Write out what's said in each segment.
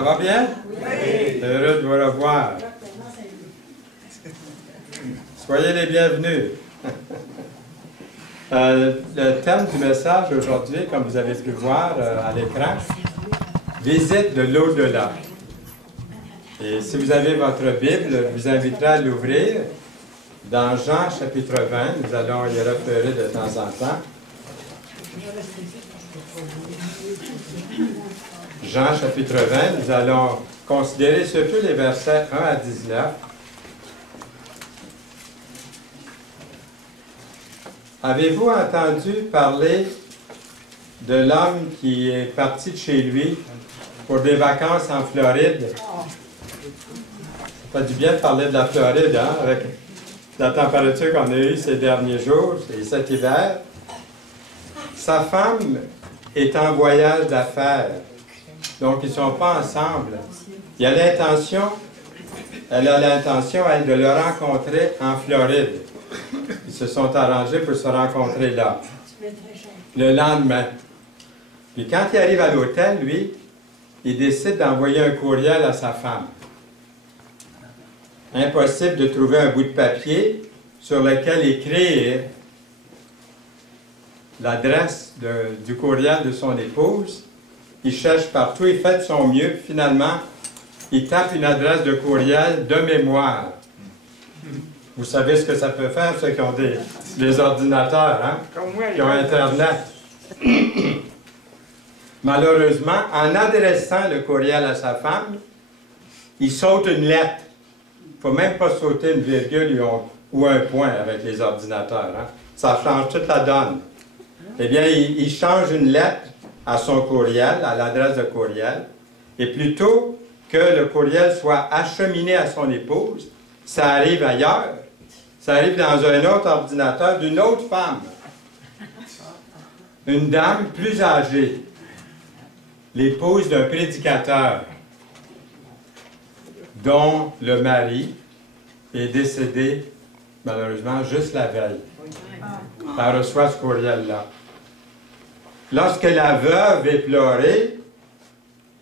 Ça va bien? Oui. Heureux de vous revoir. Soyez les bienvenus. Le thème du message aujourd'hui, comme vous avez pu voir à l'écran, visite de l'au-delà. Et si vous avez votre Bible, je vous inviterai à l'ouvrir dans Jean chapitre 20. Nous allons y référer de temps en temps. Jean chapitre 20, nous allons considérer surtout les versets 1 à 19. Avez-vous entendu parler de l'homme qui est parti de chez lui pour des vacances en Floride? Ça fait du bien de parler de la Floride, hein, avec la température qu'on a eue ces derniers jours et cet hiver. Sa femme est en voyage d'affaires, donc ils ne sont pas ensemble. Elle a l'intention, elle, de le rencontrer en Floride. Ils se sont arrangés pour se rencontrer là, le lendemain. Puis quand il arrive à l'hôtel, lui, il décide d'envoyer un courriel à sa femme. Impossible de trouver un bout de papier sur lequel écrire l'adresse du courriel de son épouse. Il cherche partout, il fait de son mieux, puis finalement, il tape une adresse de courriel de mémoire. Vous savez ce que ça peut faire, ceux qui ont des ordinateurs, hein? Qui ont Internet. Malheureusement, en adressant le courriel à sa femme, il saute une lettre. Il ne faut même pas sauter une virgule ou un point avec les ordinateurs. Hein? Ça change toute la donne. Eh bien, il change une lettre à son courriel, à l'adresse de courriel, et plutôt que le courriel soit acheminé à son épouse, ça arrive ailleurs. Ça arrive dans un autre ordinateur d'une autre femme. Une dame plus âgée, l'épouse d'un prédicateur, dont le mari est décédé, malheureusement, juste la veille. Elle reçoit ce courriel-là. Lorsque la veuve est pleurée,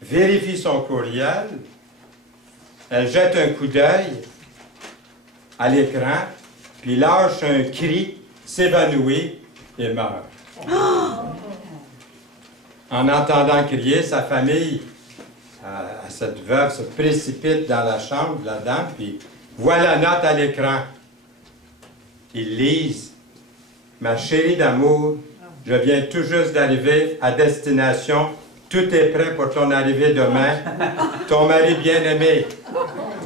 vérifie son courriel, elle jette un coup d'œil à l'écran, puis lâche un cri, s'évanouit et meurt. En entendant crier, sa famille, cette veuve, se précipite dans la chambre de la dame, puis voit la note à l'écran. Ils lisent: « Ma chérie d'amour, je viens tout juste d'arriver à destination. Tout est prêt pour ton arrivée demain. Ton mari bien-aimé.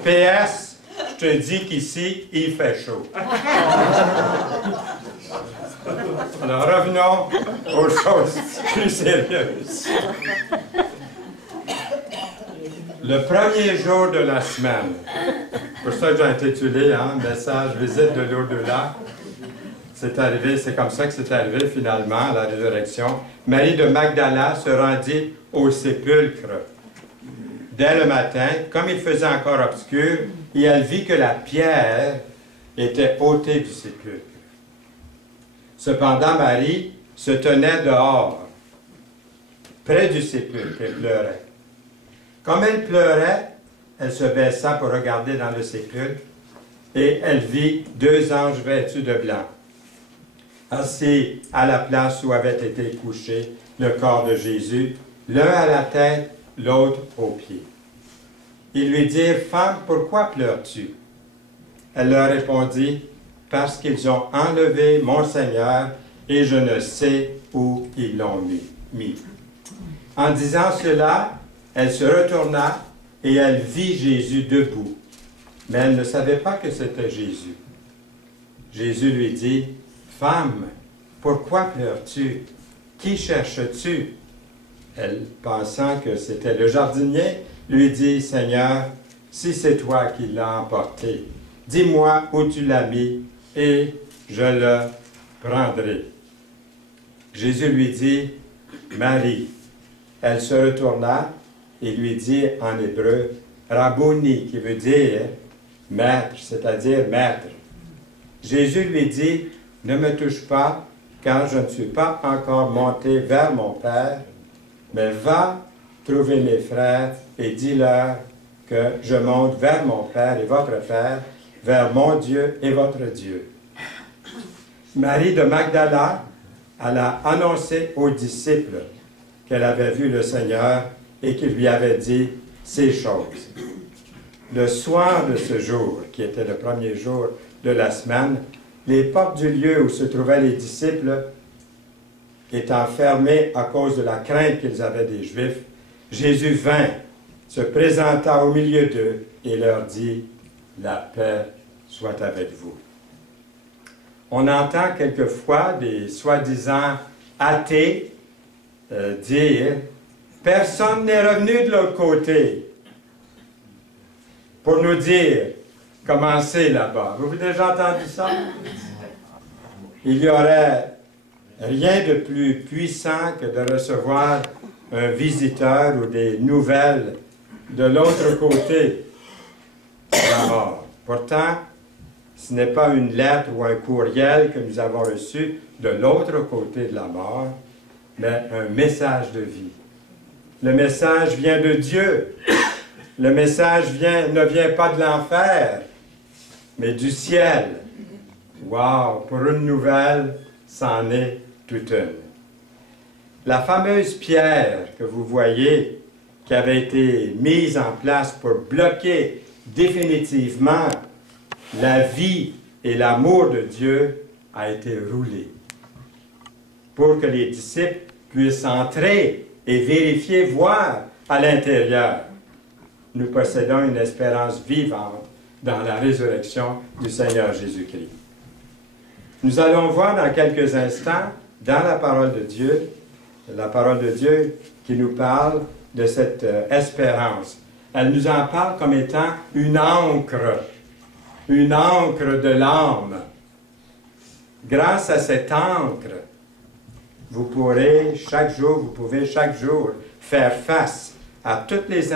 PS, je te dis qu'ici, il fait chaud. » Alors, revenons aux choses plus sérieuses. Le premier jour de la semaine, pour ça que j'ai intitulé, hein, message visite de l'au-delà. C'est arrivé, c'est comme ça que c'est arrivé finalement à la résurrection. Marie de Magdala se rendit au sépulcre dès le matin, comme il faisait encore obscur, et elle vit que la pierre était ôtée du sépulcre. Cependant, Marie se tenait dehors, près du sépulcre, et pleurait. Comme elle pleurait, elle se baissa pour regarder dans le sépulcre, et elle vit deux anges vêtus de blanc, assis à la place où avait été couché le corps de Jésus, l'un à la tête, l'autre aux pieds. Ils lui dirent: « Femme, pourquoi pleures-tu? » Elle leur répondit: « Parce qu'ils ont enlevé mon Seigneur, et je ne sais où ils l'ont mis. » En disant cela, elle se retourna, et elle vit Jésus debout. Mais elle ne savait pas que c'était Jésus. Jésus lui dit: « Femme, pourquoi pleures-tu? Qui cherches-tu? » Elle, pensant que c'était le jardinier, lui dit: « Seigneur, si c'est toi qui l'as emporté, dis-moi où tu l'as mis, et je le prendrai. » Jésus lui dit: « Marie. » Elle se retourna et lui dit en hébreu: « Rabboni », qui veut dire maître, c'est-à-dire maître. Jésus lui dit: « Ne me touche pas, car je ne suis pas encore monté vers mon Père, mais va trouvez mes frères et dis-leur que je monte vers mon Père et votre Père, vers mon Dieu et votre Dieu. » Marie de Magdala, elle a annoncé aux disciples qu'elle avait vu le Seigneur et qu'il lui avait dit ces choses. Le soir de ce jour, qui était le premier jour de la semaine, les portes du lieu où se trouvaient les disciples étant fermées à cause de la crainte qu'ils avaient des Juifs, Jésus vint, se présenta au milieu d'eux et leur dit « La paix soit avec vous. » On entend quelquefois des soi-disant athées dire « Personne n'est revenu de l'autre côté » pour nous dire comment c'est là-bas. Vous avez déjà entendu ça? Il n'y aurait rien de plus puissant que de recevoir un visiteur ou des nouvelles de l'autre côté de la mort. Pourtant, ce n'est pas une lettre ou un courriel que nous avons reçu de l'autre côté de la mort, mais un message de vie. Le message vient de Dieu. Le message ne vient pas de l'enfer, mais du ciel. Wow! Pour une nouvelle, c'en est toute une. La fameuse pierre que vous voyez, qui avait été mise en place pour bloquer définitivement la vie et l'amour de Dieu, a été roulée pour que les disciples puissent entrer et vérifier, voir à l'intérieur. Nous possédons une espérance vivante dans la résurrection du Seigneur Jésus-Christ. Nous allons voir dans quelques instants, dans la parole de Dieu qui nous parle de cette espérance. Elle nous en parle comme étant une ancre de l'âme. Grâce à cette ancre, vous pouvez chaque jour faire face à toutes les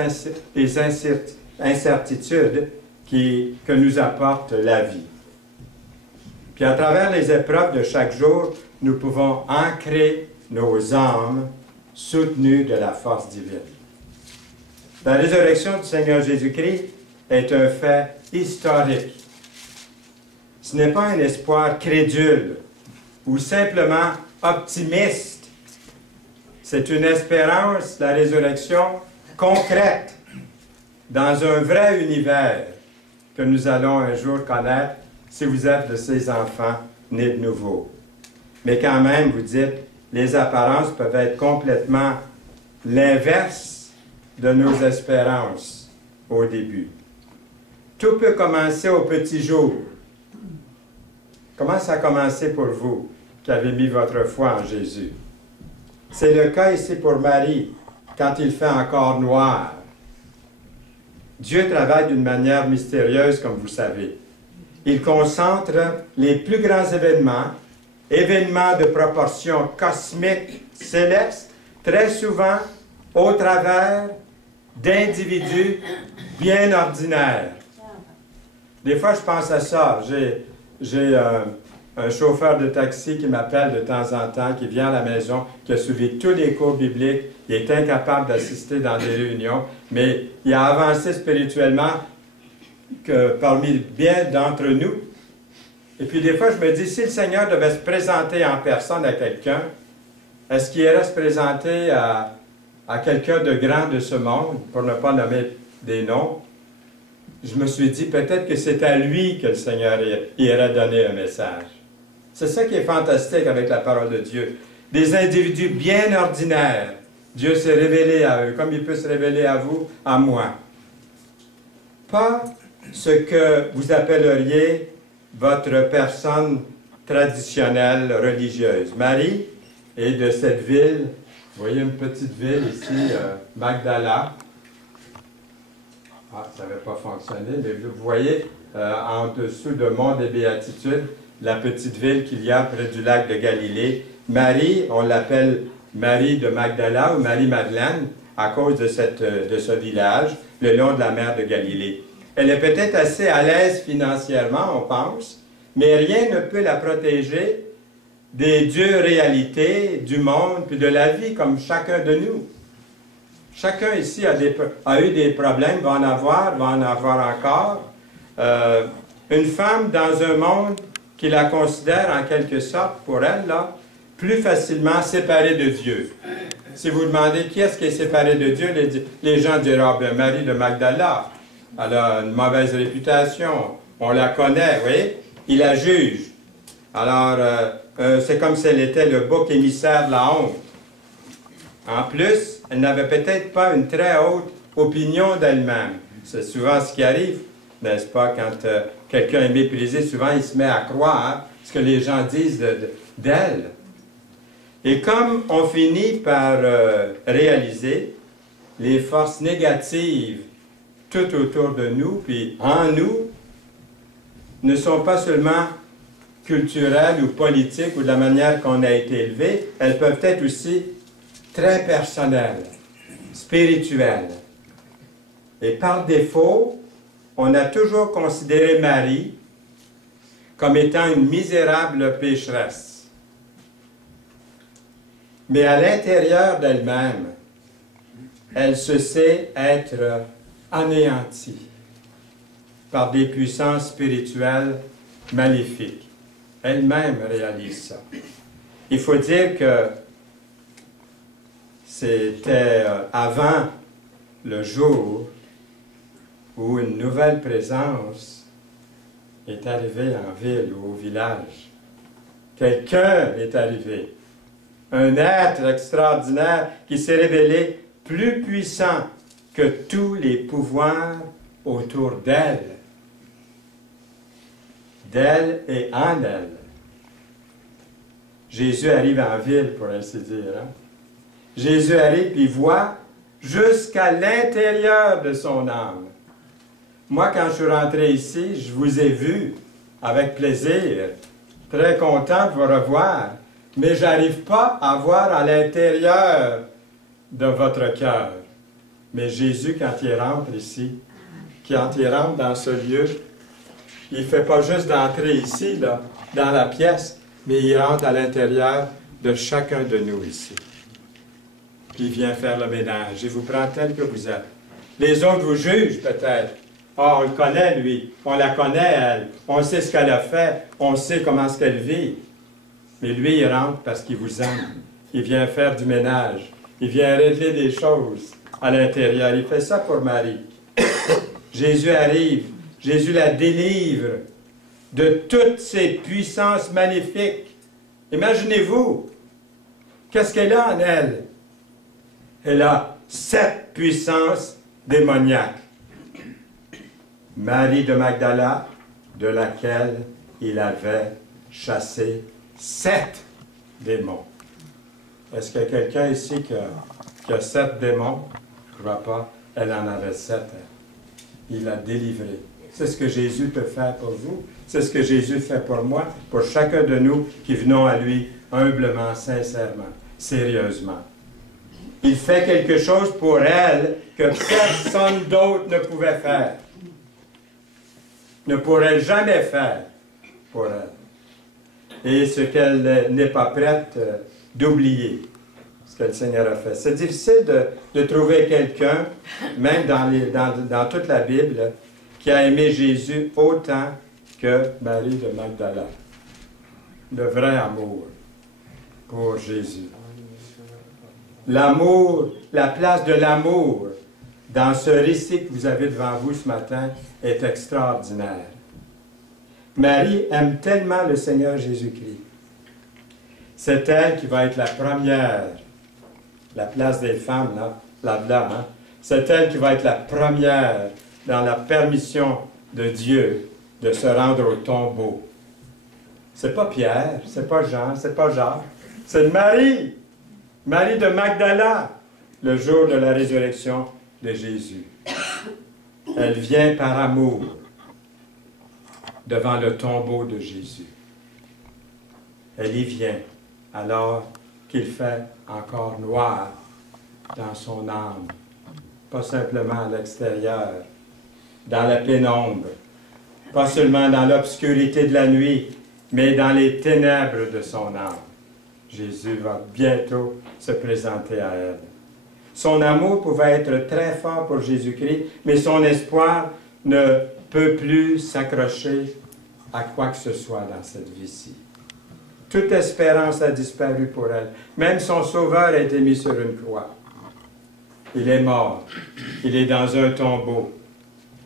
incertitudes que nous apporte la vie. Puis à travers les épreuves de chaque jour, nous pouvons ancrer nos âmes soutenues de la force divine. La résurrection du Seigneur Jésus-Christ est un fait historique. Ce n'est pas un espoir crédule ou simplement optimiste. C'est une espérance, la résurrection, concrète, dans un vrai univers que nous allons un jour connaître si vous êtes de ces enfants nés de nouveau. Mais quand même, vous dites, les apparences peuvent être complètement l'inverse de nos espérances au début. Tout peut commencer au petit jour. Comment ça a commencé pour vous qui avez mis votre foi en Jésus? C'est le cas ici pour Marie, quand il fait encore noir. Dieu travaille d'une manière mystérieuse, comme vous savez. Il concentre les plus grands événements de proportions cosmiques, célestes, très souvent au travers d'individus bien ordinaires. Des fois, je pense à ça. J'ai un chauffeur de taxi qui m'appelle de temps en temps, qui vient à la maison, qui a suivi tous les cours bibliques, il est incapable d'assister dans des réunions, mais il a avancé spirituellement que parmi bien d'entre nous. Et puis des fois, je me dis, si le Seigneur devait se présenter en personne à quelqu'un, est-ce qu'il irait se présenter à quelqu'un de grand de ce monde, pour ne pas nommer des noms? Je me suis dit, peut-être que c'est à lui que le Seigneur irait donner un message. C'est ça qui est fantastique avec la parole de Dieu. Des individus bien ordinaires, Dieu s'est révélé à eux, comme il peut se révéler à vous, à moi. Pas ce que vous appelleriez votre personne traditionnelle religieuse. Marie est de cette ville, vous voyez une petite ville ici, Magdala. Ah, ça n'avait pas fonctionné, mais vous voyez en dessous de Mont des Béatitudes, la petite ville qu'il y a près du lac de Galilée. Marie, on l'appelle Marie de Magdala ou Marie-Madeleine à cause de ce village, le long de la mer de Galilée. Elle est peut-être assez à l'aise financièrement, on pense, mais rien ne peut la protéger des dures réalités du monde puis de la vie, comme chacun de nous. Chacun ici a eu des problèmes, va en avoir encore. Une femme dans un monde qui la considère en quelque sorte, pour elle, là, plus facilement séparée de Dieu. Si vous demandez qui est-ce qui est séparé de Dieu, les gens diront, ah, bien, Marie de Magdala, elle a une mauvaise réputation, on la connaît, vous voyez, il la juge. Alors, c'est comme si elle était le bouc émissaire de la honte. En plus, elle n'avait peut-être pas une très haute opinion d'elle-même. C'est souvent ce qui arrive, n'est-ce pas, quand quelqu'un est méprisé, souvent il se met à croire ce que les gens disent d'elle. Et comme on finit par réaliser les forces négatives tout autour de nous, puis en nous, ne sont pas seulement culturelles ou politiques ou de la manière qu'on a été élevé, elles peuvent être aussi très personnelles, spirituelles. Et par défaut, on a toujours considéré Marie comme étant une misérable pécheresse. Mais à l'intérieur d'elle-même, elle se sait être anéantie par des puissances spirituelles maléfiques. Elle-même réalise ça. Il faut dire que c'était avant le jour où une nouvelle présence est arrivée en ville ou au village. Quelqu'un est arrivé. Un être extraordinaire qui s'est révélé plus puissant que tous les pouvoirs autour d'elle. D'elle et en elle. Jésus arrive en ville, pour ainsi dire. Hein? Jésus arrive et voit jusqu'à l'intérieur de son âme. Moi, quand je suis rentré ici, je vous ai vu avec plaisir, très content de vous revoir, mais je n'arrive pas à voir à l'intérieur de votre cœur. Mais Jésus, quand il rentre ici, quand il rentre dans ce lieu, il ne fait pas juste d'entrer ici, là, dans la pièce, mais il rentre à l'intérieur de chacun de nous ici. Puis il vient faire le ménage. Il vous prend tel que vous êtes. Les autres vous jugent peut-être. Ah, on le connaît, lui. On la connaît, elle. On sait ce qu'elle a fait. On sait comment est-ce qu'elle vit. Mais lui, il rentre parce qu'il vous aime. Il vient faire du ménage. Il vient régler des choses à l'intérieur. Il fait ça pour Marie. Jésus arrive. Jésus la délivre de toutes ces puissances maléfiques. Imaginez-vous, qu'est-ce qu'elle a en elle? Elle a 7 puissances démoniaques. Marie de Magdala, de laquelle il avait chassé 7 démons. Est-ce qu'il y a quelqu'un ici qui a 7 démons? Je ne crois pas. Elle en avait 7. Il l'a délivrée. C'est ce que Jésus peut faire pour vous. C'est ce que Jésus fait pour moi, pour chacun de nous qui venons à lui humblement, sincèrement, sérieusement. Il fait quelque chose pour elle que personne d'autre ne pouvait faire. Ne pourrait jamais faire pour elle. Et ce qu'elle n'est pas prête d'oublier, ce que le Seigneur a fait. C'est difficile de trouver quelqu'un, même dans toute la Bible, qui a aimé Jésus autant que Marie de Magdala. Le vrai amour pour Jésus. L'amour, la place de l'amour dans ce récit que vous avez devant vous ce matin est extraordinaire. Marie aime tellement le Seigneur Jésus-Christ. C'est elle qui va être la première, la place des femmes, là-dedans, hein? C'est elle qui va être la première dans la permission de Dieu de se rendre au tombeau. C'est pas Pierre, c'est pas Jean, c'est pas Jacques, c'est Marie, Marie de Magdala, le jour de la résurrection de Jésus. Elle vient par amour devant le tombeau de Jésus. Elle y vient alors qu'il fait encore noir dans son âme, pas simplement à l'extérieur, dans la pénombre, pas seulement dans l'obscurité de la nuit, mais dans les ténèbres de son âme. Jésus va bientôt se présenter à elle. Son amour pouvait être très fort pour Jésus-Christ, mais son espoir ne peut plus s'accrocher à quoi que ce soit dans cette vie-ci. Toute espérance a disparu pour elle. Même son Sauveur a été mis sur une croix. Il est mort. Il est dans un tombeau.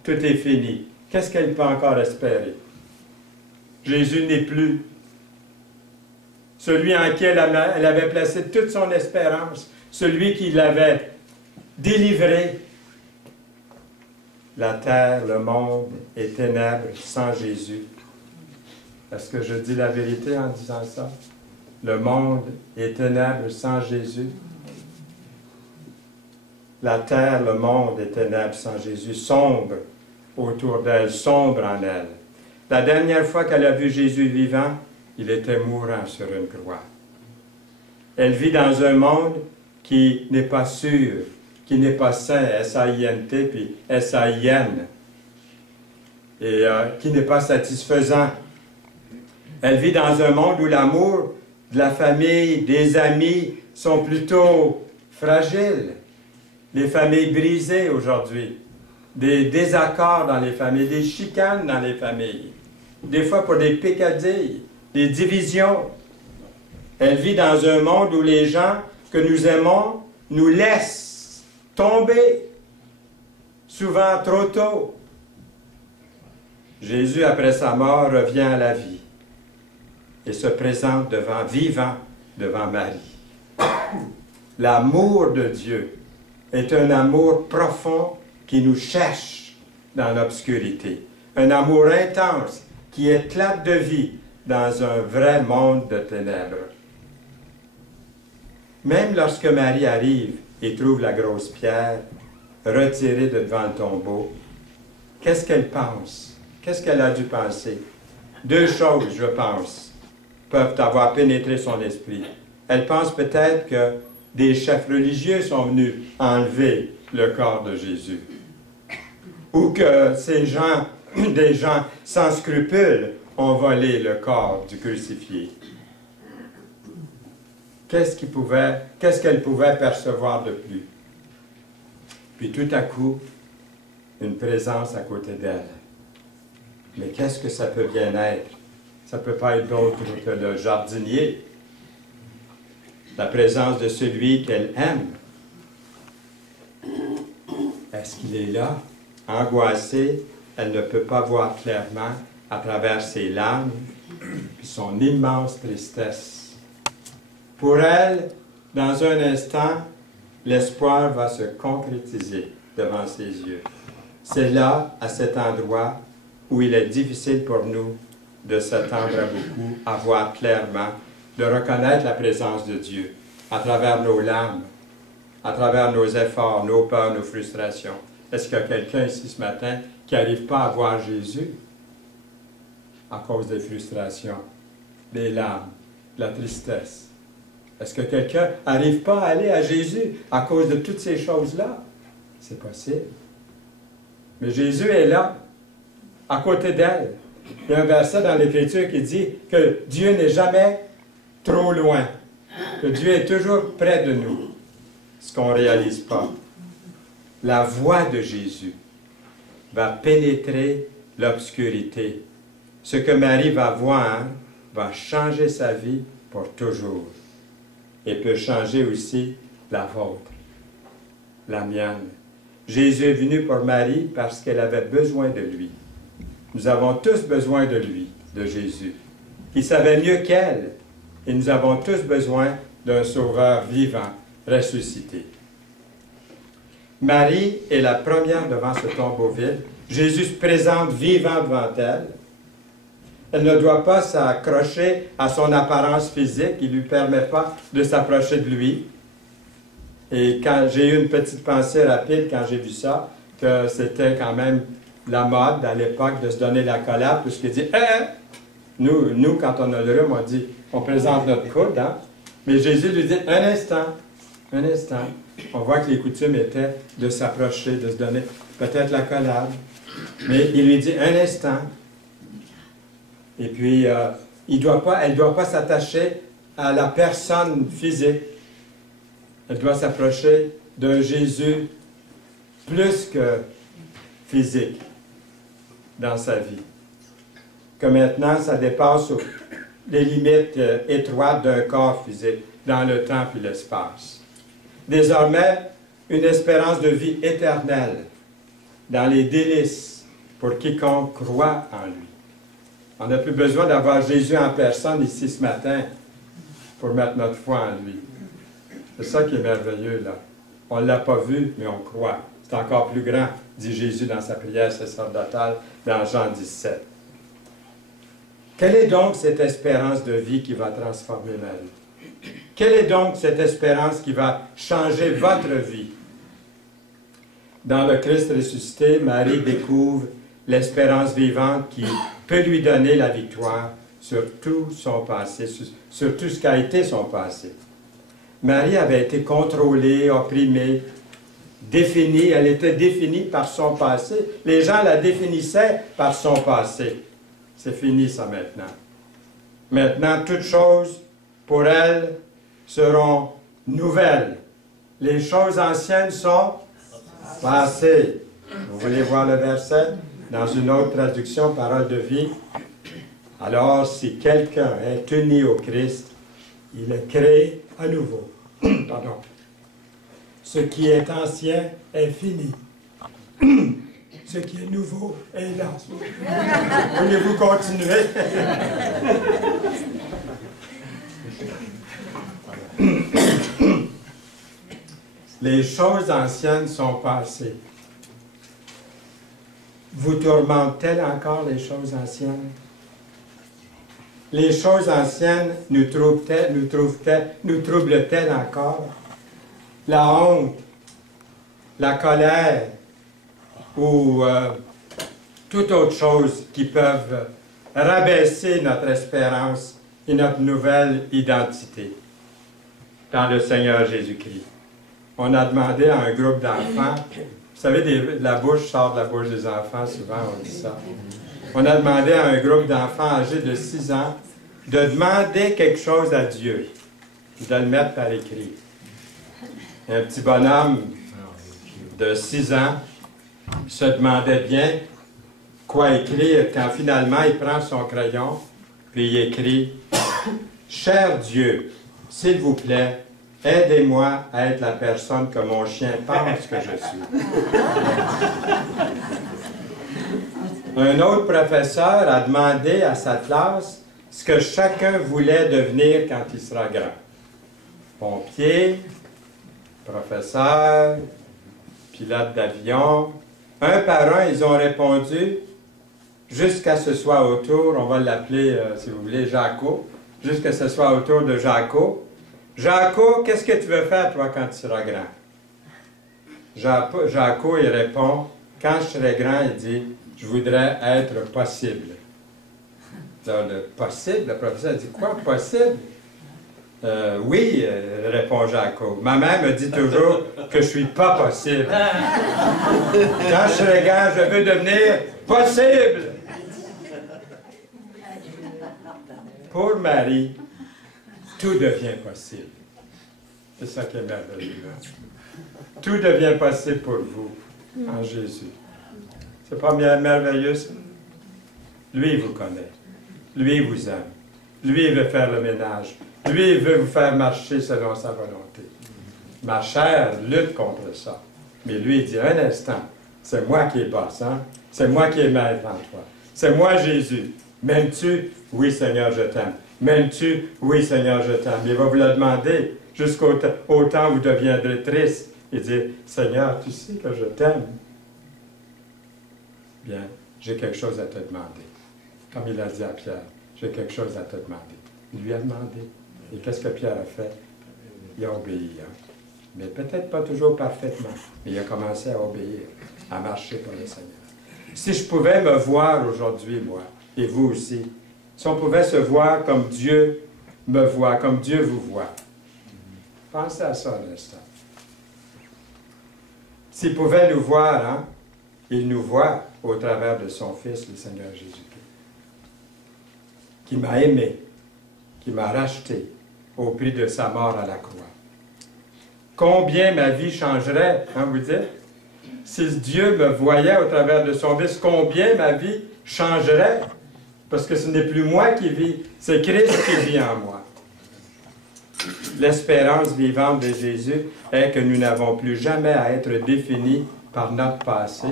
Tout est fini. Qu'est-ce qu'elle peut encore espérer? Jésus n'est plus. Celui en qui elle avait placé toute son espérance, celui qui l'avait délivré. La terre, le monde est ténèbres sans Jésus. Est-ce que je dis la vérité en disant ça? Le monde est ténèbres sans Jésus. La terre, le monde est ténèbres sans Jésus, sombre autour d'elle, sombre en elle. La dernière fois qu'elle a vu Jésus vivant, il était mourant sur une croix. Elle vit dans un monde qui n'est pas sûr, qui n'est pas sain, S-A-I-N-T, puis S-A-I-N, et qui n'est pas satisfaisant. Elle vit dans un monde où l'amour de la famille, des amis, sont plutôt fragiles. Les familles brisées aujourd'hui, des désaccords dans les familles, des chicanes dans les familles, des fois pour des peccadilles, des divisions. Elle vit dans un monde où les gens que nous aimons nous laissent tomber, souvent trop tôt. Jésus, après sa mort, revient à la vie et se présente vivant devant Marie. L'amour de Dieu est un amour profond qui nous cherche dans l'obscurité. Un amour intense qui éclate de vie dans un vrai monde de ténèbres. Même lorsque Marie arrive et trouve la grosse pierre retirée de devant le tombeau, qu'est-ce qu'elle pense? Qu'est-ce qu'elle a dû penser? Deux choses, je pense, peuvent avoir pénétré son esprit. Elle pense peut-être que des chefs religieux sont venus enlever le corps de Jésus. Ou que ces gens, des gens sans scrupules, ont volé le corps du crucifié. Qu'est-ce qu'elle pouvait percevoir de plus? Puis tout à coup, une présence à côté d'elle. Mais qu'est-ce que ça peut bien être? Ça ne peut pas être d'autre que le jardinier. La présence de celui qu'elle aime. Est-ce qu'il est là? Angoissée, elle ne peut pas voir clairement à travers ses larmes et son immense tristesse. Pour elle, dans un instant, l'espoir va se concrétiser devant ses yeux. C'est là, à cet endroit, où il est difficile pour nous de s'attendre à beaucoup, à voir clairement, de reconnaître la présence de Dieu à travers nos larmes, à travers nos efforts, nos peurs, nos frustrations. Est-ce qu'il y a quelqu'un ici ce matin qui n'arrive pas à voir Jésus à cause des frustrations, des larmes, de la tristesse? Est-ce que quelqu'un n'arrive pas à aller à Jésus à cause de toutes ces choses-là? C'est possible. Mais Jésus est là, à côté d'elle. Il y a un verset dans l'Écriture qui dit que Dieu n'est jamais trop loin, que Dieu est toujours près de nous, ce qu'on ne réalise pas. La voix de Jésus va pénétrer l'obscurité. Ce que Marie va voir va changer sa vie pour toujours. Et peut changer aussi la vôtre, la mienne. Jésus est venu pour Marie parce qu'elle avait besoin de lui. Nous avons tous besoin de lui, de Jésus. Il savait mieux qu'elle. Et nous avons tous besoin d'un sauveur vivant, ressuscité. Marie est la première devant ce tombeau vide. Jésus se présente vivant devant elle. Elle ne doit pas s'accrocher à son apparence physique, il ne lui permet pas de s'approcher de lui. Et quand j'ai eu une petite pensée rapide quand j'ai vu ça, que c'était quand même la mode à l'époque de se donner l'accolade, puisqu'il dit nous, quand on a le rhume, on dit, on présente notre coude, hein? Mais Jésus lui dit, un instant. On voit que les coutumes étaient de s'approcher, de se donner peut-être l'accolade. Mais il lui dit, un instant. Et puis, elle ne doit pas s'attacher à la personne physique. Elle doit s'approcher d'un Jésus plus que physique dans sa vie. Que maintenant, ça dépasse les limites étroites d'un corps physique dans le temps et l'espace. Désormais, une espérance de vie éternelle dans les délices pour quiconque croit en lui. On n'a plus besoin d'avoir Jésus en personne ici ce matin pour mettre notre foi en lui. C'est ça qui est merveilleux, là. On ne l'a pas vu, mais on croit. C'est encore plus grand, dit Jésus dans sa prière sacerdotale dans Jean 17. Quelle est donc cette espérance de vie qui va transformer ma vie? Quelle est donc cette espérance qui va changer votre vie? Dans le Christ ressuscité, Marie découvre l'espérance vivante qui peut lui donner la victoire sur tout son passé, sur tout ce qu'a été son passé. Marie avait été contrôlée, opprimée, définie. Elle était définie par son passé. Les gens la définissaient par son passé. C'est fini ça maintenant. Maintenant, toutes choses pour elle seront nouvelles. Les choses anciennes sont passées. Vous voulez voir le verset? Dans une autre traduction, parole de vie. Alors, si quelqu'un est uni au Christ, il est créé à nouveau. Pardon. Ce qui est ancien est fini. Ce qui est nouveau est là. Voulez-vous continuer? Les choses anciennes sont passées. Vous tourmentent-elles encore les choses anciennes? Les choses anciennes nous troublent-elles encore? La honte, la colère ou toute autre chose qui peuvent rabaisser notre espérance et notre nouvelle identité dans le Seigneur Jésus-Christ. On a demandé à un groupe d'enfants, vous savez, la bouche sort de la bouche des enfants, souvent on dit ça. On a demandé à un groupe d'enfants âgés de 6 ans de demander quelque chose à Dieu, de le mettre par écrit. Un petit bonhomme de 6 ans se demandait bien quoi écrire quand finalement il prend son crayon, puis il écrit « Cher Dieu, s'il vous plaît, aidez-moi à être la personne que mon chien pense que je suis. » Un autre professeur a demandé à sa classe ce que chacun voulait devenir quand il sera grand. Pompier, professeur, pilote d'avion. Un par un, ils ont répondu jusqu'à ce soit au tour, on va l'appeler, si vous voulez, Jaco, jusqu'à ce soit au tour de Jaco. Jaco, qu'est-ce que tu veux faire, toi, quand tu seras grand? Jaco, il répond, quand je serai grand, il dit, je voudrais être possible. Alors, le possible, le professeur dit, quoi, possible? Oui, répond Jaco. Ma mère me dit toujours que je suis pas possible. Quand je serai grand, je veux devenir possible. Pour Marie, tout devient possible. C'est ça qui est merveilleux. Tout devient possible pour vous en Jésus. C'est pas merveilleux, ça? Lui, il vous connaît. Lui, il vous aime. Lui, il veut faire le ménage. Lui, il veut vous faire marcher selon sa volonté. Ma chair lutte contre ça. Mais lui, il dit, un instant, c'est moi qui est boss, hein? C'est moi qui est maître en toi. C'est moi, Jésus. M'aimes-tu? Oui, Seigneur, je t'aime. M'aimes-tu? Oui, Seigneur, je t'aime. Il va vous le demander jusqu'au temps où vous deviendrez triste. Il dit, Seigneur, tu sais que je t'aime. Bien, j'ai quelque chose à te demander. Comme il a dit à Pierre, j'ai quelque chose à te demander. Il lui a demandé. Et qu'est-ce que Pierre a fait? Il a obéi. Hein? Mais peut-être pas toujours parfaitement. Mais il a commencé à obéir, à marcher pour le Seigneur. Si je pouvais me voir aujourd'hui, moi, et vous aussi, si on pouvait se voir comme Dieu me voit, comme Dieu vous voit. Pensez à ça un instant. S'il pouvait nous voir, hein, il nous voit au travers de son Fils, le Seigneur Jésus-Christ, qui m'a aimé, qui m'a racheté au prix de sa mort à la croix. combien ma vie changerait, hein, vous dites? Si Dieu me voyait au travers de son Fils, combien ma vie changerait? Parce que ce n'est plus moi qui vis, c'est Christ qui vit en moi. L'espérance vivante de Jésus est que nous n'avons plus jamais à être définis par notre passé,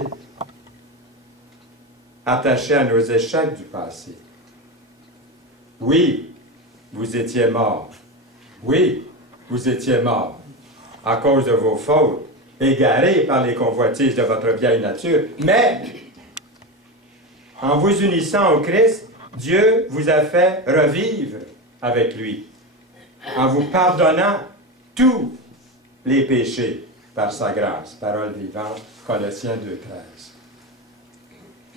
attachés à nos échecs du passé. Oui, vous étiez morts. Oui, vous étiez morts à cause de vos fautes, égarés par les convoitises de votre vieille nature. Mais, en vous unissant au Christ, Dieu vous a fait revivre avec lui, en vous pardonnant tous les péchés par sa grâce. Parole vivante, Colossiens 2,13.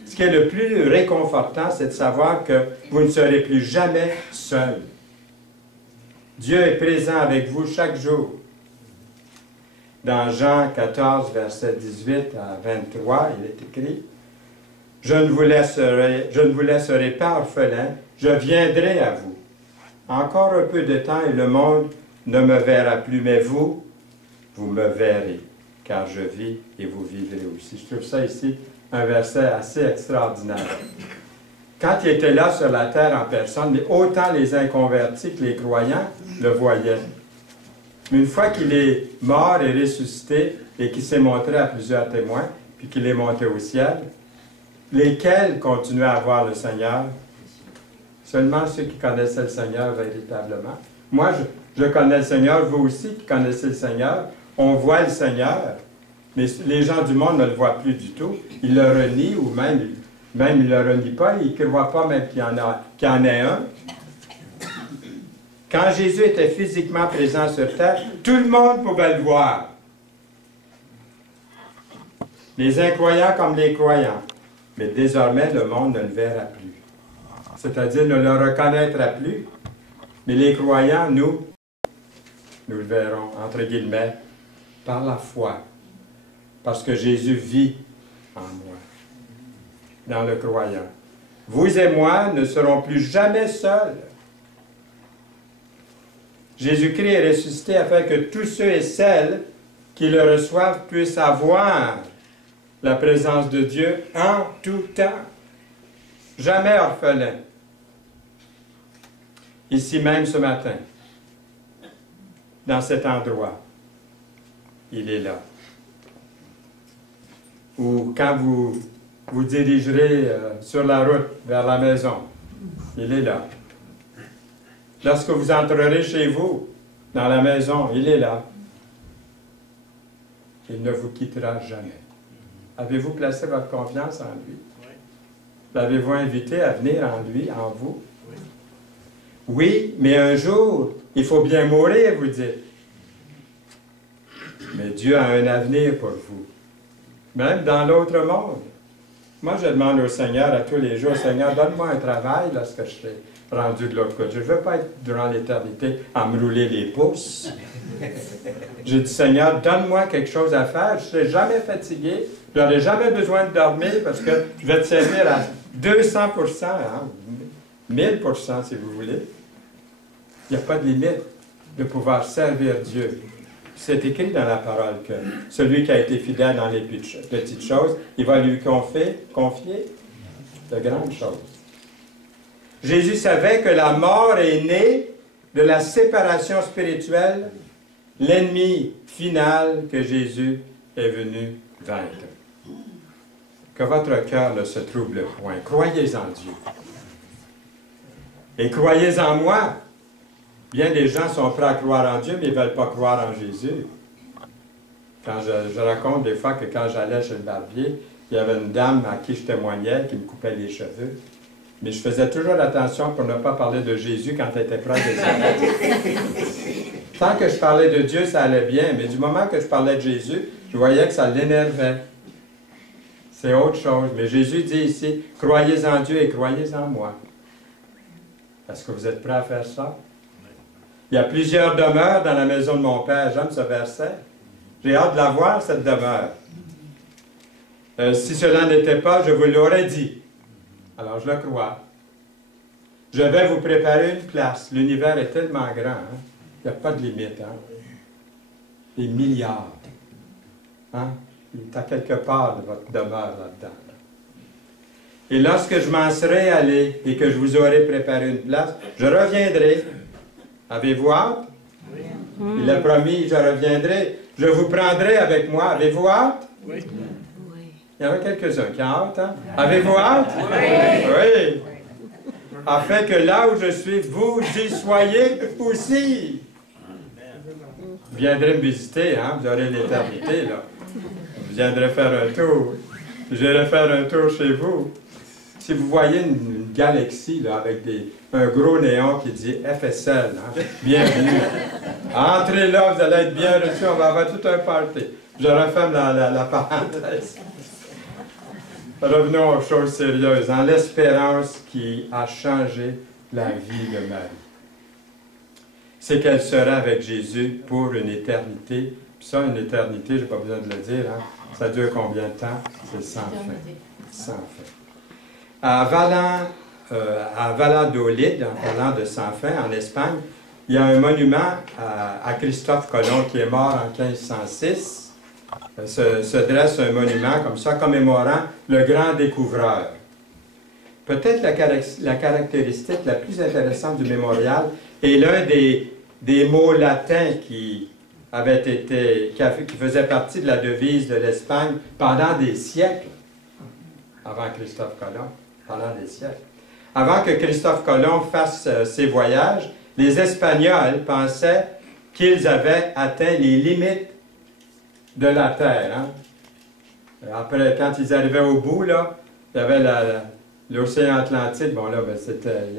Ce qui est le plus réconfortant, c'est de savoir que vous ne serez plus jamais seul. Dieu est présent avec vous chaque jour. Dans Jean 14, verset 18 à 23, il est écrit, « Je ne vous laisserai pas orphelin, je viendrai à vous. Encore un peu de temps et le monde ne me verra plus, mais vous, vous me verrez, car je vis et vous vivrez aussi. » Je trouve ça ici un verset assez extraordinaire. Quand il était là sur la terre en personne, mais autant les inconvertis que les croyants le voyaient. Mais une fois qu'il est mort et ressuscité et qu'il s'est montré à plusieurs témoins, puis qu'il est monté au ciel, lesquels continuaient à voir le Seigneur? Seulement ceux qui connaissaient le Seigneur véritablement. Moi, je connais le Seigneur, vous aussi qui connaissez le Seigneur, on voit le Seigneur, mais les gens du monde ne le voient plus du tout. Ils le renient, ou même ils ne le renient pas, ils ne croient pas même qu'il y en ait un. Quand Jésus était physiquement présent sur terre, tout le monde pouvait le voir. Les incroyants comme les croyants. Mais désormais, le monde ne le verra plus. C'est-à-dire ne le reconnaîtra plus. Mais les croyants, nous le verrons, entre guillemets, par la foi. Parce que Jésus vit en moi, dans le croyant. Vous et moi ne serons plus jamais seuls. Jésus-Christ est ressuscité afin que tous ceux et celles qui le reçoivent puissent avoir la présence de Dieu en tout temps. Jamais orphelin. Ici même ce matin, dans cet endroit, il est là. Ou quand vous vous dirigerez sur la route vers la maison, il est là. Lorsque vous entrerez chez vous, dans la maison, il est là. Il ne vous quittera jamais. Avez-vous placé votre confiance en lui? L'avez-vous invité à venir en lui, en vous? Oui, mais un jour, il faut bien mourir, vous dites. Mais Dieu a un avenir pour vous. Même dans l'autre monde. Moi, je demande au Seigneur à tous les jours, Seigneur, donne-moi un travail lorsque je serai rendu de l'autre côté. Je ne veux pas être durant l'éternité à me rouler les pouces. J'ai dit, Seigneur, donne-moi quelque chose à faire. Je ne serai jamais fatigué. Je n'aurai jamais besoin de dormir parce que je vais te servir à 200%, hein, 1000% si vous voulez. Il n'y a pas de limite de pouvoir servir Dieu. C'est écrit dans la parole que celui qui a été fidèle dans les petites choses, il va lui confier de grandes choses. Jésus savait que la mort est née de la séparation spirituelle, l'ennemi final que Jésus est venu vaincre. Que votre cœur ne se trouble point. Croyez en Dieu. Et croyez en moi. Bien des gens sont prêts à croire en Dieu, mais ils ne veulent pas croire en Jésus. Quand je raconte des fois que quand j'allais chez le barbier, il y avait une dame à qui je témoignais qui me coupait les cheveux. Mais je faisais toujours attention pour ne pas parler de Jésus quand elle était proche des autres. Tant que je parlais de Dieu, ça allait bien, mais du moment que je parlais de Jésus, je voyais que ça l'énervait. C'est autre chose. Mais Jésus dit ici, croyez en Dieu et croyez en moi. Est-ce que vous êtes prêts à faire ça? Il y a plusieurs demeures dans la maison de mon Père. J'aime ce verset. J'ai hâte de la voir, cette demeure. Si cela n'était pas, je vous l'aurais dit. Alors, je le crois. Je vais vous préparer une place. L'univers est tellement grand. Hein? Il n'y a pas de limite. Hein? des milliards. Hein? Il est à quelque part de votre demeure là-dedans. Et lorsque je m'en serai allé et que je vous aurai préparé une place, je reviendrai. Avez-vous hâte? Oui. Il a promis, je reviendrai. Je vous prendrai avec moi. Avez-vous hâte? Oui. Il y en a quelques-uns qui ont hâte. Hein? Avez-vous hâte? Oui. Oui. Afin que là où je suis, vous y soyez aussi. Vous viendrez me visiter, hein? Vous aurez l'éternité, là. Vous viendrez faire un tour. J'irai faire un tour chez vous. Si vous voyez une galaxie là, avec un gros néon qui dit FSL, hein, bienvenue. Entrez là, vous allez être bien reçus, on va avoir tout un party. Je referme la parenthèse. Revenons aux choses sérieuses, en l'espérance qui a changé la vie de Marie. C'est qu'elle sera avec Jésus pour une éternité. Puis ça, une éternité, je n'ai pas besoin de le dire, hein, ça dure combien de temps? C'est sans fin. Sans fin. À Valladolid, en parlant de sans fin, en Espagne, il y a un monument à Christophe Colomb qui est mort en 1506. Se dresse un monument comme ça, commémorant le grand découvreur. Peut-être la caractéristique la plus intéressante du mémorial est l'un des mots latins qui faisait partie de la devise de l'Espagne pendant des siècles, avant Christophe Colomb. Pendant des siècles. Avant que Christophe Colomb fasse ses voyages, les Espagnols pensaient qu'ils avaient atteint les limites de la Terre. Hein? Après, quand ils arrivaient au bout, là, il y avait l'océan Atlantique. Bon, là, ben, il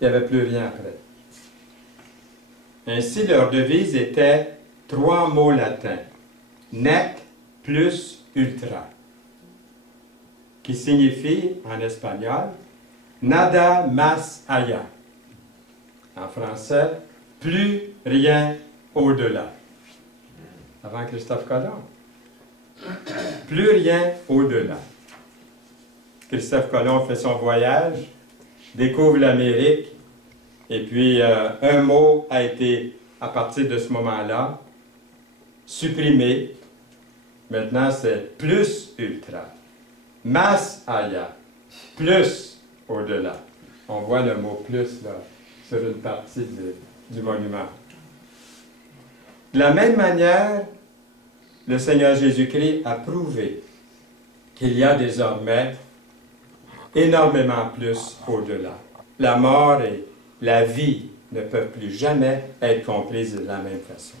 n'y avait plus rien après. Ainsi, leur devise était 3 mots latins. Nec plus ultra, qui signifie, en espagnol, nada más allá. En français, plus rien au-delà. Avant Christophe Colomb. Plus rien au-delà. Christophe Colomb fait son voyage, découvre l'Amérique, et puis un mot a été, à partir de ce moment-là, supprimé. Maintenant, c'est plus ultra. Más allá, plus au-delà. On voit le mot plus là, sur une partie du monument. De la même manière, le Seigneur Jésus-Christ a prouvé qu'il y a désormais énormément plus au-delà. La mort et la vie ne peuvent plus jamais être comprises de la même façon.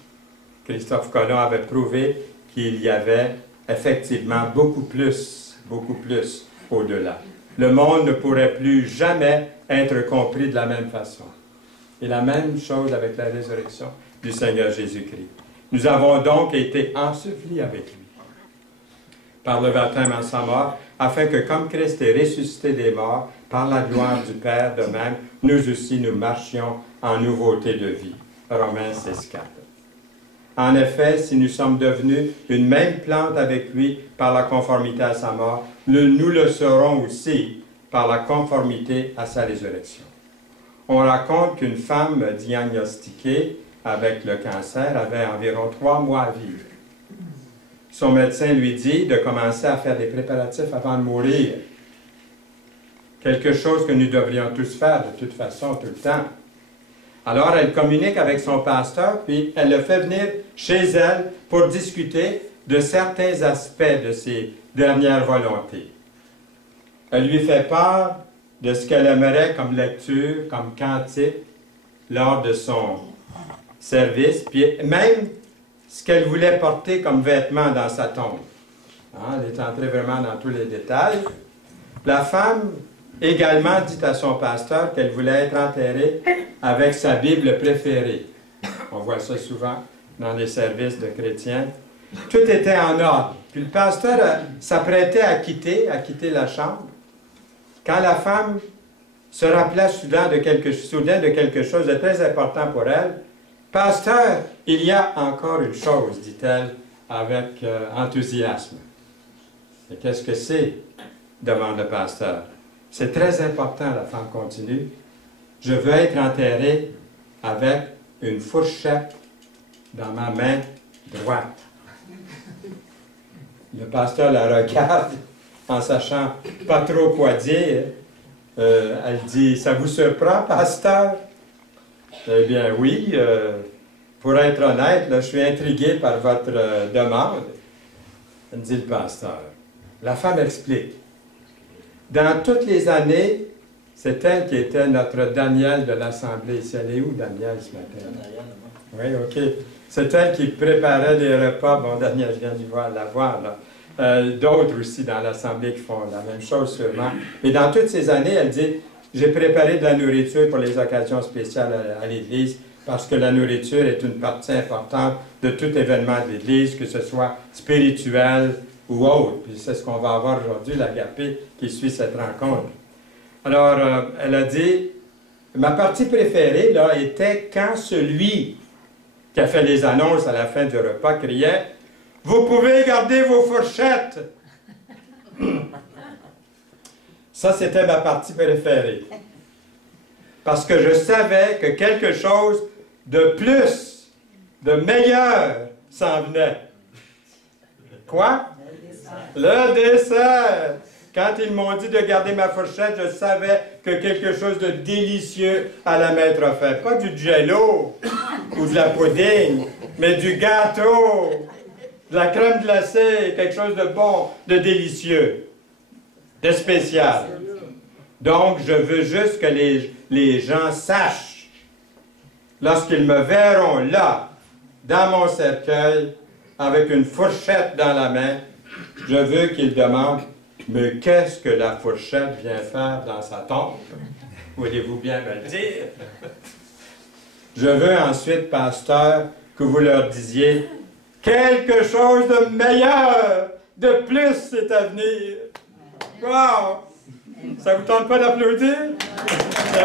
Christophe Colomb avait prouvé qu'il y avait effectivement beaucoup plus au-delà. Le monde ne pourrait plus jamais être compris de la même façon. Et la même chose avec la résurrection du Seigneur Jésus-Christ. Nous avons donc été ensevelis avec lui par le baptême en sa mort, afin que comme Christ est ressuscité des morts, par la gloire du Père, de même, nous aussi nous marchions en nouveauté de vie. Romains 6,4. En effet, si nous sommes devenus une même plante avec lui par la conformité à sa mort, nous le serons aussi par la conformité à sa résurrection. On raconte qu'une femme diagnostiquée avec le cancer avait environ 3 mois à vivre. Son médecin lui dit de commencer à faire des préparatifs avant de mourir. Quelque chose que nous devrions tous faire de toute façon, tout le temps. Alors, elle communique avec son pasteur, puis elle le fait venir chez elle pour discuter de certains aspects de ses dernières volontés. Elle lui fait part de ce qu'elle aimerait comme lecture, comme cantique, lors de son service, puis même ce qu'elle voulait porter comme vêtements dans sa tombe. Hein, elle est entrée vraiment dans tous les détails. La femme également dit à son pasteur qu'elle voulait être enterrée avec sa Bible préférée. On voit ça souvent dans les services de chrétiens. Tout était en ordre. Puis le pasteur s'apprêtait à quitter la chambre. Quand la femme se rappelait soudain de quelque chose de très important pour elle, « Pasteur, il y a encore une chose, dit-elle avec enthousiasme. » « Et qu'est-ce que c'est? Demande le pasteur. « C'est très important, la femme continue. Je veux être enterrée avec une fourchette dans ma main droite. Le pasteur la regarde en sachant pas trop quoi dire. Elle dit, « Ça vous surprend, pasteur? » Eh bien, oui. Pour être honnête, là, je suis intrigué par votre demande. Dit le pasteur. La femme explique. Dans toutes les années, c'est elle qui était notre Daniel de l'Assemblée. Elle est où, Daniel, ce matin? Oui, OK. C'est elle qui préparait les repas. Bon, Daniel, je viens de la voir, là. D'autres aussi dans l'Assemblée qui font la même chose sûrement. Et dans toutes ces années, elle dit, j'ai préparé de la nourriture pour les occasions spéciales à l'Église, parce que la nourriture est une partie importante de tout événement de l'Église, que ce soit spirituel ou autre. Puis c'est ce qu'on va avoir aujourd'hui, l'agapé, qui suit cette rencontre. Alors, elle a dit, ma partie préférée, là, était quand celui qui a fait les annonces à la fin du repas criait, « Vous pouvez garder vos fourchettes! » Ça, c'était ma partie préférée. Parce que je savais que quelque chose de plus, de meilleur, s'en venait. Quoi? Le dessert! Quand ils m'ont dit de garder ma fourchette, je savais que quelque chose de délicieux allait m'être fait. Pas du jello ou de la pudding, mais du gâteau, de la crème glacée, quelque chose de bon, de délicieux, de spécial. Donc, je veux juste que les gens sachent, lorsqu'ils me verront là, dans mon cercueil, avec une fourchette dans la main, je veux qu'ils demandent, mais qu'est-ce que la fourchette vient faire dans sa tombe? Voulez-vous bien me le dire? Je veux ensuite, pasteur, que vous leur disiez, quelque chose de meilleur, de plus, c'est à venir. Wow! Ça vous tente pas d'applaudir? Il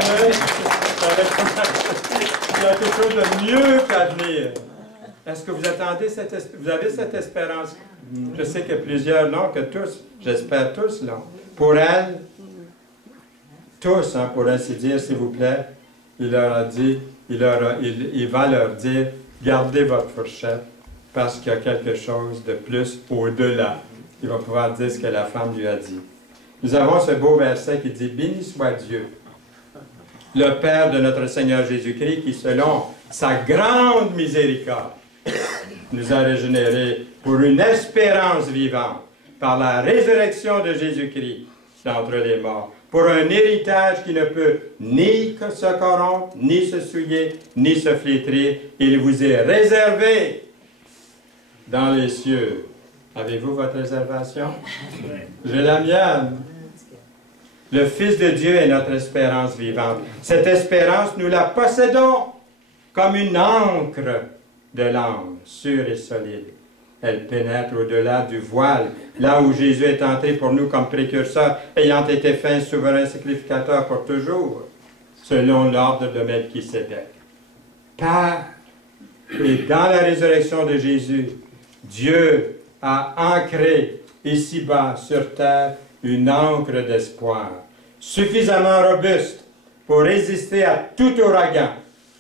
y a quelque chose de mieux qu'à venir. Est-ce que vous attendez vous avez cette espérance? Je sais que plusieurs, non, que tous, j'espère tous, non. Pour elle, tous, hein, pour ainsi dire, s'il vous plaît, il leur a dit, il va leur dire, gardez votre fourchette, parce qu'il y a quelque chose de plus au-delà. Il va pouvoir dire ce que la femme lui a dit. Nous avons ce beau verset qui dit, béni soit Dieu, le Père de notre Seigneur Jésus-Christ, qui, selon sa grande miséricorde, nous a régénérés pour une espérance vivante, par la résurrection de Jésus-Christ d'entre les morts, pour un héritage qui ne peut ni se corrompre, ni se souiller, ni se flétrir. Il vous est réservé dans les cieux. Avez-vous votre réservation? J'ai la mienne. Le Fils de Dieu est notre espérance vivante. Cette espérance, nous la possédons comme une ancre de l'âme, sûre et solide. Elle pénètre au-delà du voile, là où Jésus est entré pour nous comme précurseur, ayant été fait souverain sacrificateur pour toujours, selon l'ordre de Melchisédek. Par et dans la résurrection de Jésus, Dieu a ancré ici-bas sur terre une ancre d'espoir, suffisamment robuste pour résister à tout ouragan.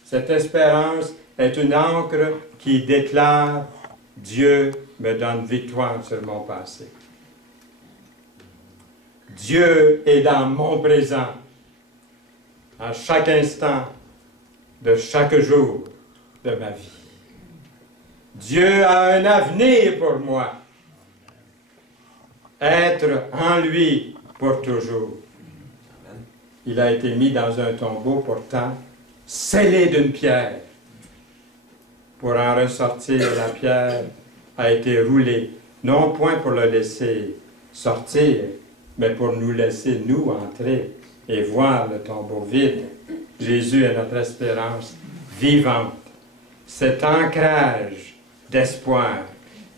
Cette espérance est une ancre qui déclare « Dieu me donne victoire sur mon passé. Dieu est dans mon présent, à chaque instant de chaque jour de ma vie. Dieu a un avenir pour moi. Être en lui pour toujours. Il a été mis dans un tombeau pourtant scellé d'une pierre. Pour en ressortir, la pierre a été roulée, non point pour le laisser sortir, mais pour nous laisser, nous, entrer et voir le tombeau vide. Jésus est notre espérance vivante. Cet ancrage d'espoir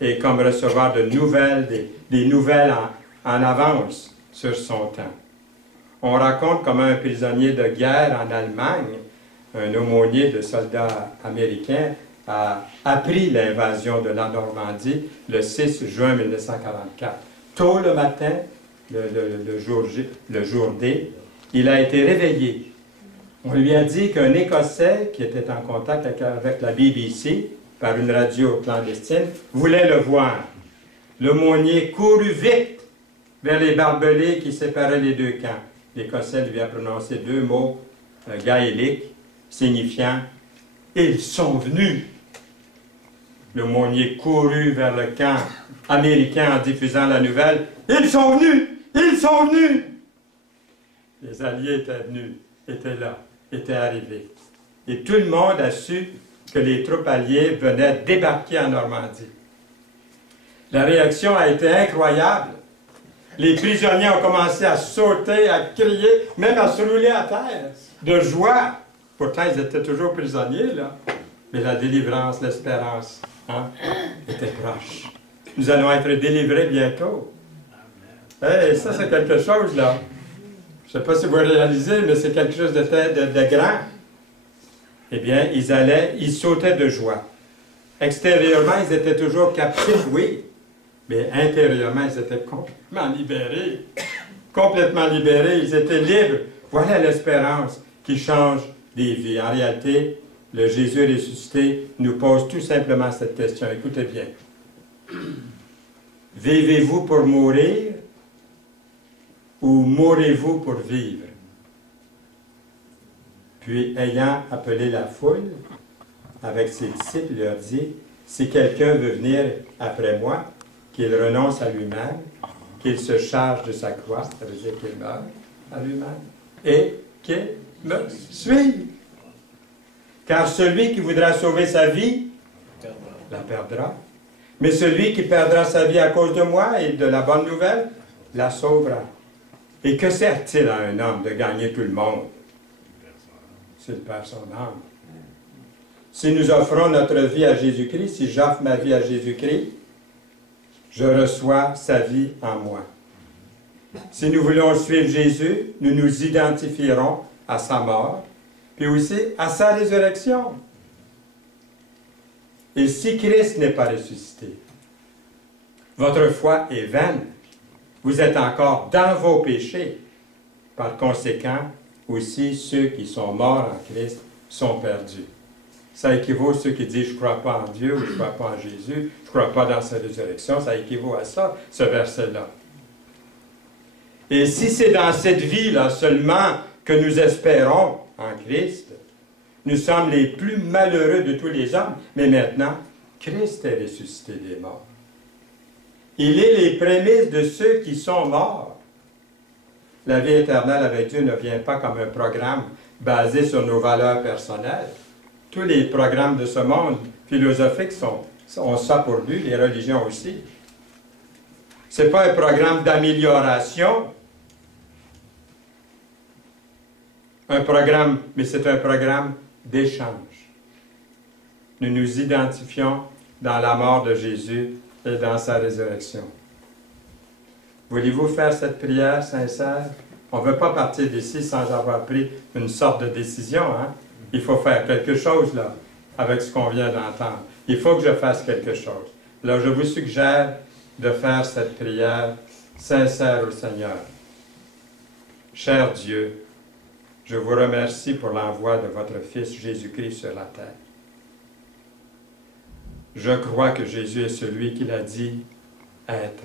est comme recevoir de nouvelles, des nouvelles en avance sur son temps. On raconte comment un prisonnier de guerre en Allemagne, un aumônier de soldats américains, a appris l'invasion de la Normandie le 6 juin 1944. Tôt le matin, le jour D, il a été réveillé. On lui a dit qu'un Écossais qui était en contact avec la BBC par une radio clandestine, voulait le voir. L'aumônier courut vite vers les barbelés qui séparaient les deux camps. L'Écossais lui a prononcé deux mots gaéliques, signifiant « Ils sont venus ». L'aumônier courut vers le camp américain en diffusant la nouvelle « Ils sont venus! Ils sont venus! » Les Alliés étaient venus, étaient là, étaient arrivés. Et tout le monde a su que les troupes alliées venaient débarquer en Normandie. La réaction a été incroyable. Les prisonniers ont commencé à sauter, à crier, même à se rouler à terre, de joie. Pourtant, ils étaient toujours prisonniers, là. Mais la délivrance, l'espérance, hein, était proche. Nous allons être délivrés bientôt. Hey, ça, c'est quelque chose, là. Je ne sais pas si vous réalisez, mais c'est quelque chose de grand. Eh bien, ils sautaient de joie. Extérieurement, ils étaient toujours captifs, oui. Mais intérieurement, ils étaient complètement libérés. Complètement libérés, ils étaient libres. Voilà l'espérance qui change des vies. En réalité, le Jésus ressuscité nous pose tout simplement cette question. Écoutez bien. Vivez-vous pour mourir ou mourrez-vous pour vivre? Puis, ayant appelé la foule avec ses disciples, il leur dit, si quelqu'un veut venir après moi, qu'il renonce à lui-même, qu'il se charge de sa croix, ça veut dire qu'il meurt à lui-même, et qu'il me suive. Car celui qui voudra sauver sa vie, la perdra. Mais celui qui perdra sa vie à cause de moi et de la bonne nouvelle, la sauvera. Et que sert-il à un homme de gagner tout le monde s'il perd son âme? Si nous offrons notre vie à Jésus-Christ, si j'offre ma vie à Jésus-Christ, je reçois sa vie en moi. Si nous voulons suivre Jésus, nous nous identifierons à sa mort, puis aussi à sa résurrection. Et si Christ n'est pas ressuscité, votre foi est vaine. Vous êtes encore dans vos péchés. Par conséquent, aussi ceux qui sont morts en Christ sont perdus. Ça équivaut à ceux qui disent « je ne crois pas en Dieu » ou « je ne crois pas en Jésus », « je ne crois pas dans sa résurrection », ça équivaut à ça, ce verset-là. Et si c'est dans cette vie-là seulement que nous espérons en Christ, nous sommes les plus malheureux de tous les hommes, mais maintenant, Christ est ressuscité des morts. Il est les prémices de ceux qui sont morts. La vie éternelle avec Dieu ne vient pas comme un programme basé sur nos valeurs personnelles. Tous les programmes de ce monde philosophique ont ça pour but, les religions aussi. Ce n'est pas un programme d'amélioration, mais c'est un programme d'échange. Nous nous identifions dans la mort de Jésus et dans sa résurrection. Voulez-vous faire cette prière sincère? On ne veut pas partir d'ici sans avoir pris une sorte de décision, hein? Il faut faire quelque chose, là, avec ce qu'on vient d'entendre. Il faut que je fasse quelque chose. Alors, je vous suggère de faire cette prière sincère au Seigneur. Cher Dieu, je vous remercie pour l'envoi de votre Fils Jésus-Christ sur la terre. Je crois que Jésus est celui qu'il a dit être,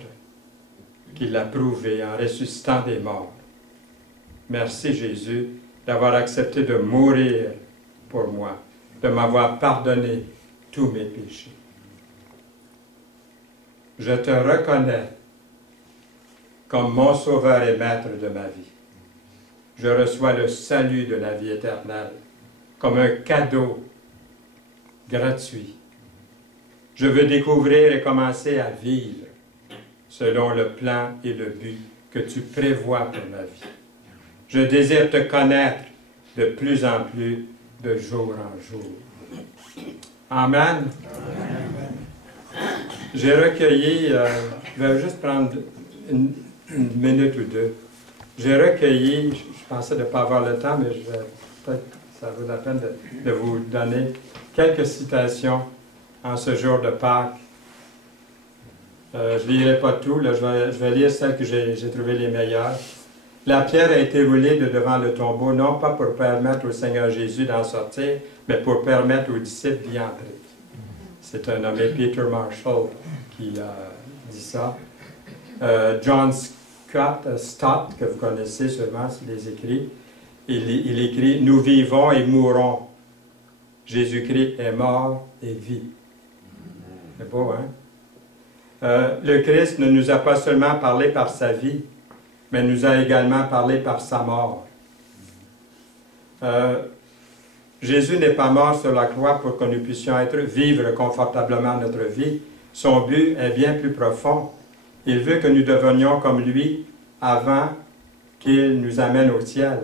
qu'il l'a prouvé en ressuscitant des morts. Merci Jésus d'avoir accepté de mourir pour moi, de m'avoir pardonné tous mes péchés. Je te reconnais comme mon Sauveur et Maître de ma vie. Je reçois le salut de la vie éternelle comme un cadeau gratuit. Je veux découvrir et commencer à vivre selon le plan et le but que tu prévois pour ma vie. Je désire te connaître de plus en plus, de jour en jour. Amen. J'ai recueilli, je vais juste prendre une minute ou deux. J'ai recueilli, je pensais ne pas avoir le temps, mais peut-être ça vaut la peine de vous donner quelques citations en ce jour de Pâques. Je ne lirai pas tout, là, je vais lire celles que j'ai trouvées les meilleures. La pierre a été roulée de devant le tombeau, non pas pour permettre au Seigneur Jésus d'en sortir, mais pour permettre aux disciples d'y entrer. C'est un nommé Peter Marshall qui a dit ça. John Stott, que vous connaissez sûrement s'il les écrit, il écrit « Nous vivons et mourons. Jésus-Christ est mort et vit. » C'est beau, hein? Le Christ ne nous a pas seulement parlé par sa vie, mais nous a également parlé par sa mort. Jésus n'est pas mort sur la croix pour que nous puissions vivre confortablement notre vie. Son but est bien plus profond. Il veut que nous devenions comme lui avant qu'il nous amène au ciel.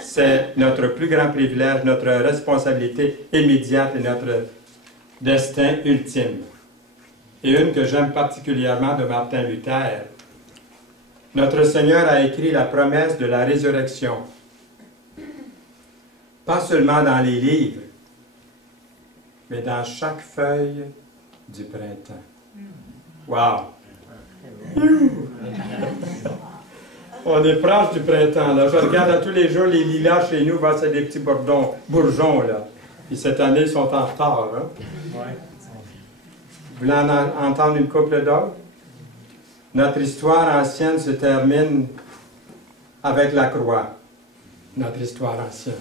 C'est notre plus grand privilège, notre responsabilité immédiate et notre destin ultime. Et une que j'aime particulièrement de Martin Luther. Notre Seigneur a écrit la promesse de la résurrection. Pas seulement dans les livres, mais dans chaque feuille du printemps. Wow! On est proche du printemps, là. Je regarde à tous les jours les lilas chez nous, c'est des petits bourgeons, là. Puis cette année, ils sont en retard, hein? Vous voulez en entendre une couple d'autres? Notre histoire ancienne se termine avec la croix. Notre histoire ancienne.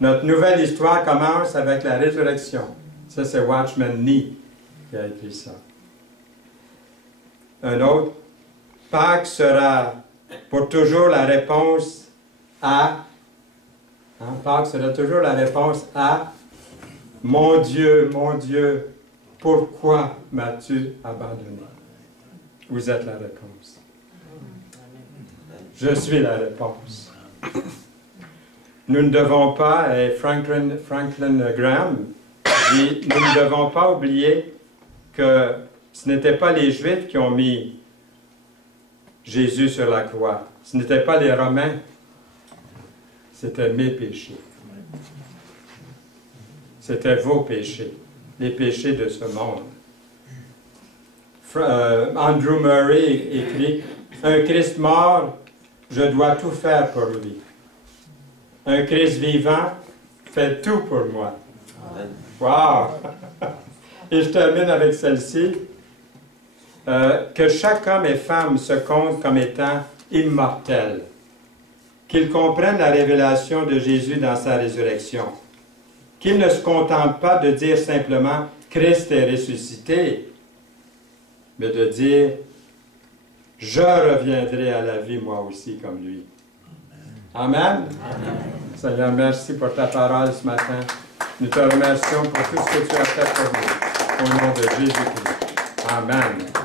Notre nouvelle histoire commence avec la résurrection. Ça, c'est Watchman Nee qui a écrit ça. Un autre. Pâques sera pour toujours la réponse à... Pâques sera toujours la réponse à « Mon Dieu, pourquoi m'as-tu abandonné? » Vous êtes la réponse. Je suis la réponse. Nous ne devons pas, et Franklin Graham dit, nous ne devons pas oublier que ce n'étaient pas les Juifs qui ont mis Jésus sur la croix. Ce n'étaient pas les Romains. C'était mes péchés. C'était vos péchés. Les péchés de ce monde. Andrew Murray écrit « Un Christ mort, je dois tout faire pour lui. Un Christ vivant fait tout pour moi. » Wow! Et je termine avec celle-ci. Que chaque homme et femme se compte comme étant immortel. Qu'ils comprennent la révélation de Jésus dans sa résurrection. Qu'ils ne se contentent pas de dire simplement « Christ est ressuscité », mais de dire « Je reviendrai à la vie moi aussi comme lui ». Amen. Amen. Seigneur, merci pour ta parole ce matin. Nous te remercions pour tout ce que tu as fait pour nous. Au nom de Jésus-Christ. Amen.